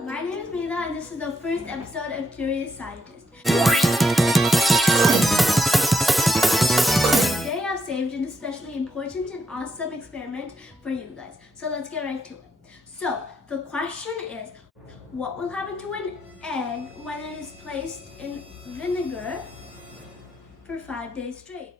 My name is Mela and this is the first episode of Curious Scientist. Today I've saved an especially important and awesome experiment for you guys. So let's get right to it. So the question is, what will happen to an egg when it is placed in vinegar for 5 days straight?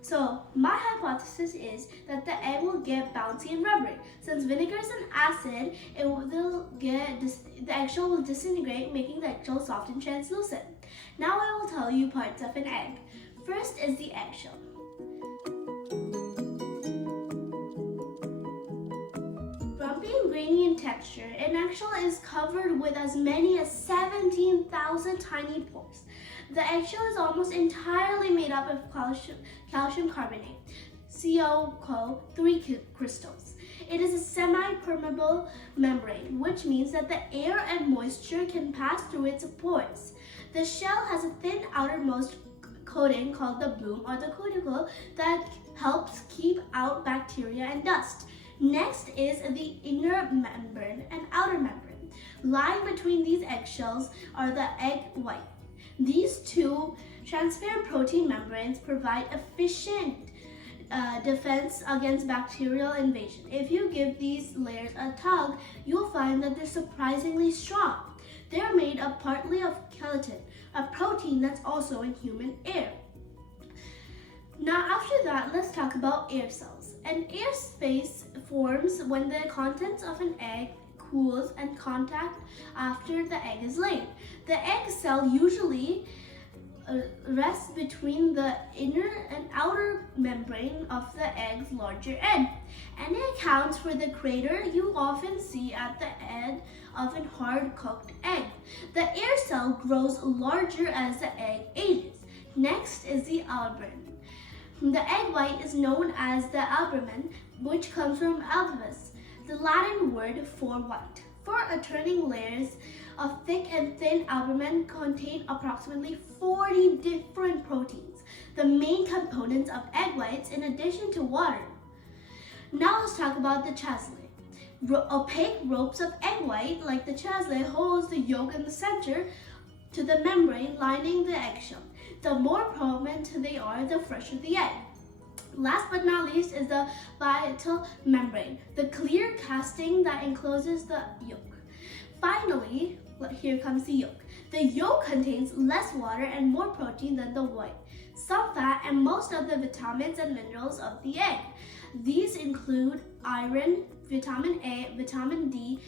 So my hypothesis is that the egg will get bouncy and rubbery. Since vinegar is an acid, the eggshell will disintegrate, making the eggshell soft and translucent. Now I will tell you parts of an egg. First is the eggshell. Bumpy and grainy in texture, an eggshell is covered with as many as 17,000 tiny pores. The eggshell is almost entirely made up of calcium carbonate, CO3 crystals. It is a semi-permeable membrane, which means that the air and moisture can pass through its pores. The shell has a thin outermost coating called the bloom or the cuticle that helps keep out bacteria and dust. Next is the inner membrane and outer membrane. Lying between these eggshells are the egg white. These two transparent protein membranes provide efficient defense against bacterial invasion. If you give these layers a tug, you'll find that they're surprisingly strong. They're made up partly of keratin, a protein that's also in human air. Now after that, let's talk about air cells. An air space forms when the contents of an egg cools and contact after the egg is laid. The egg cell usually rests between the inner and outer membrane of the egg's larger end, and it accounts for the crater you often see at the end of a hard-cooked egg. The air cell grows larger as the egg ages. Next is the albumin. The egg white is known as the albumen, which comes from albus, the Latin word for white. For turning layers of thick and thin albumen contain approximately 40 different proteins, the main components of egg whites in addition to water. Now let's talk about the chasle. Opaque ropes of egg white, like the chasle, holds the yolk in the center to the membrane lining the eggshell. The more prominent they are, the fresher the egg. Last but not least is the vital membrane, the clear casting that encloses the yolk. Finally, here comes the yolk. The yolk contains less water and more protein than the white, some fat, and most of the vitamins and minerals of the egg. These include iron, vitamin A, vitamin D,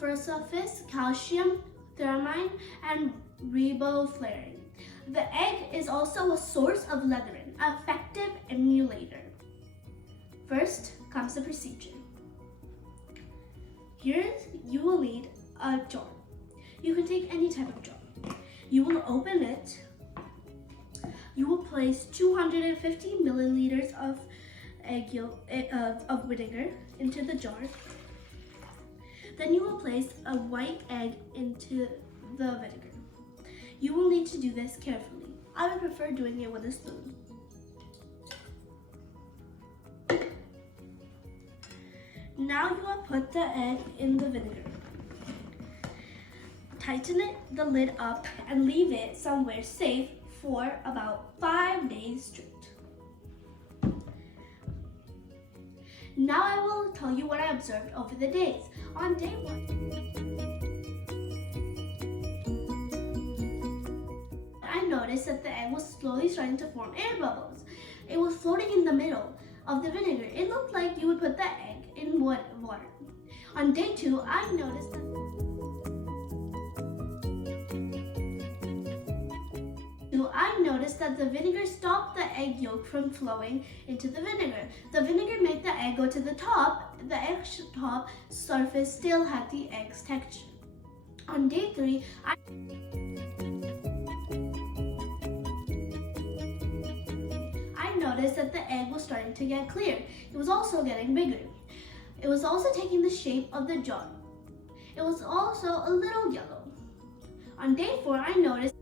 phosphorus, calcium, thiamine, and riboflavin. The egg is also a source of lecithin, an effective emulator. First comes the procedure. Here you will need a jar. You can take any type of jar. You will open it. You will place 250 milliliters of vinegar into the jar. Then you will place a white egg into the vinegar. You will need to do this carefully. I would prefer doing it with a spoon. Now you will put the egg in the vinegar. Tighten the lid up and leave it somewhere safe for about 5 days straight. Now I will tell you what I observed over the days. On day 1, I noticed that the egg was slowly starting to form air bubbles. It was floating in the middle of the vinegar. It looked like you would put the egg in water. On day 2, I noticed that the vinegar stopped the egg yolk from flowing into the vinegar. The vinegar made the egg go to the top. The egg's top surface still had the egg's texture. On day 3, I noticed that the egg was starting to get clear. It was also getting bigger. It was also taking the shape of the jar. It was also a little yellow. On day 4, I noticed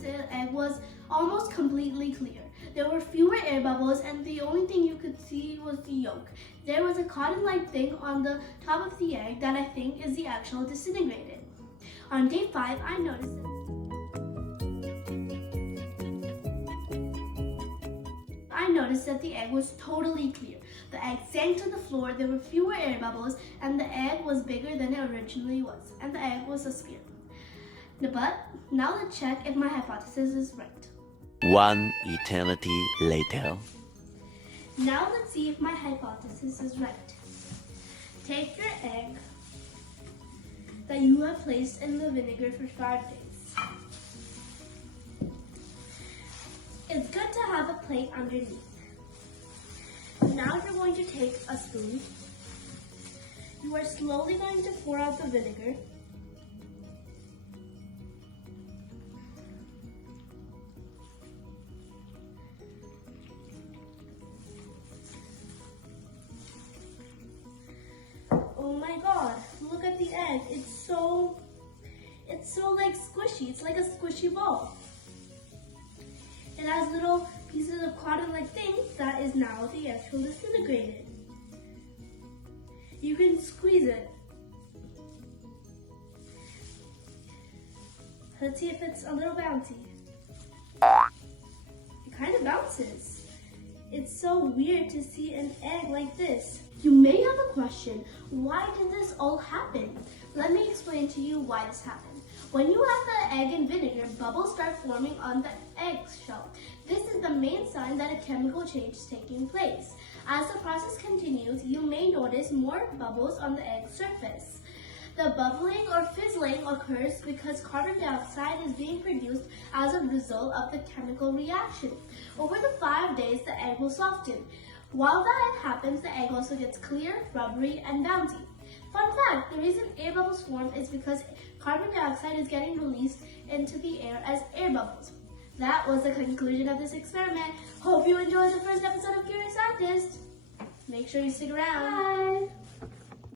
the egg was almost completely clear. There were fewer air bubbles and the only thing you could see was the yolk. There was a cotton-like thing on the top of the egg that I think is the actual disintegrated. On day 5, I noticed that the egg was totally clear. The egg sank to the floor, there were fewer air bubbles, and the egg was bigger than it originally was. And the egg was a spear. But now let's check if my hypothesis is right. One eternity later. Now let's see if my hypothesis is right. Take your egg that you have placed in the vinegar for 5 days. It's good to have a plate underneath. Now you're going to take a spoon. You are slowly going to pour out the vinegar. Oh my god, look at the egg. It's so like squishy. It's like a squishy ball. It has little pieces of cotton-like things that is now the actual disintegrated. You can squeeze it. Let's see if it's a little bouncy. It kind of bounces. It's so weird to see an egg like this. You may have a question, why did this all happen? Let me explain to you why this happened. When you have the egg in vinegar, bubbles start forming on the eggshell. This is the main sign that a chemical change is taking place. As the process continues, you may notice more bubbles on the egg surface. The bubbling or fizzling occurs because carbon dioxide is being produced as a result of the chemical reaction. Over the 5 days, the egg will soften. While that happens, the egg also gets clear, rubbery, and bouncy. Fun fact, the reason air bubbles form is because carbon dioxide is getting released into the air as air bubbles. That was the conclusion of this experiment. Hope you enjoyed the first episode of Curious Scientist. Make sure you stick around. Bye!